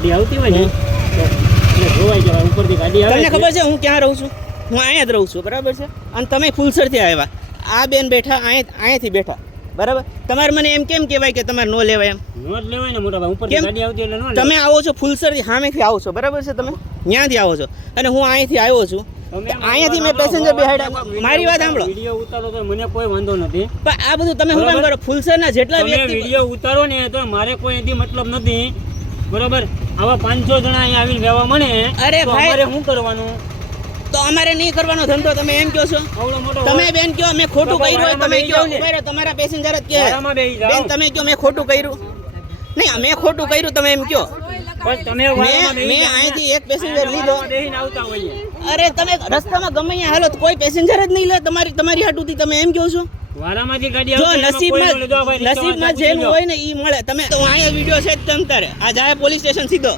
ગાડી આવતી હોય ને એટલે જોવાઈ જવાય ઉપરથી ગાડી આવે. તમને ખબર છે હું ક્યાં રહું છું? હું અહીંયા જ રહું છું, બરાબર છે. અને તમે ફૂલસરથી આવ્યા, આ બેન બેઠા અહીંયાથી બેઠા, બરાબર. તમારે મને એમ કેમ કહેવાય કે તમારે નો લેવાય? એમ નો જ લેવાય ને મોટા ભાઈ, ઉપરથી ગાડી આવતી એટલે નો લેવાય. તમે આવો છો ફૂલસરથી, સામેથી આવો છો, બરાબર છે. તમે ત્યાંથી આવો છો અને હું અહીંયાથી આવ્યો છું. અહીંયાથી મેં પેસેન્જર બેહાડ્યા. મારી વાત સાંભળો. વિડીયો ઉતારો તો મને કોઈ વાંધો નથી, પણ આ બધું તમે શું કામ કરો? ફૂલસરના જેટલા વ્યક્તિ વિડીયો ઉતારો ને તો મારે કોઈ એથી મતલબ નથી, બરોબર. આવા 500 જણા અહીંયા આવીને રહેવા મળે. અરે તો ભાઈ, અમારે શું કરવાનું? તો અમારે નહીં કરવાનો ધંધો, તમે એમ કહો છો? આવડો મોટો તમે બેન કહો મેં ખોટું તો કર્યું હોય, તમે વારામાં કહો. બેસી જાઓ ને. તમારા પેસેન્જર જ કહે. વારામાં બેસી જાઓ. બેન તમે કહો મેં ખોટું કર્યું. નહીં, મેં ખોટું કર્યું, તમે એમ કહો. પણ તમે વારામાં બેસી મેં જાઓ. અહીંથી એક પેસેન્જર લીધો. વારામાં બેસીને આવતા હોઈએ. અરે તમે રસ્તામાં ગમે ત્યાં હાલો, કોઈ પેસેન્જર જ નહીં લે તમારી હાટુથી, તમે એમ કહો છો? વારામાંથી ગાડી જો આવતી એમાં કોઈનો લીધો, ભાઈ, નસીબમાં રિક્ષાવાળા જેનું પૂછી લો. હોય ને ઈ મળે. તમે તો અહીંયા વિડીયો છે જ તમતારે આ જાય પોલીસ સ્ટેશન સીધો.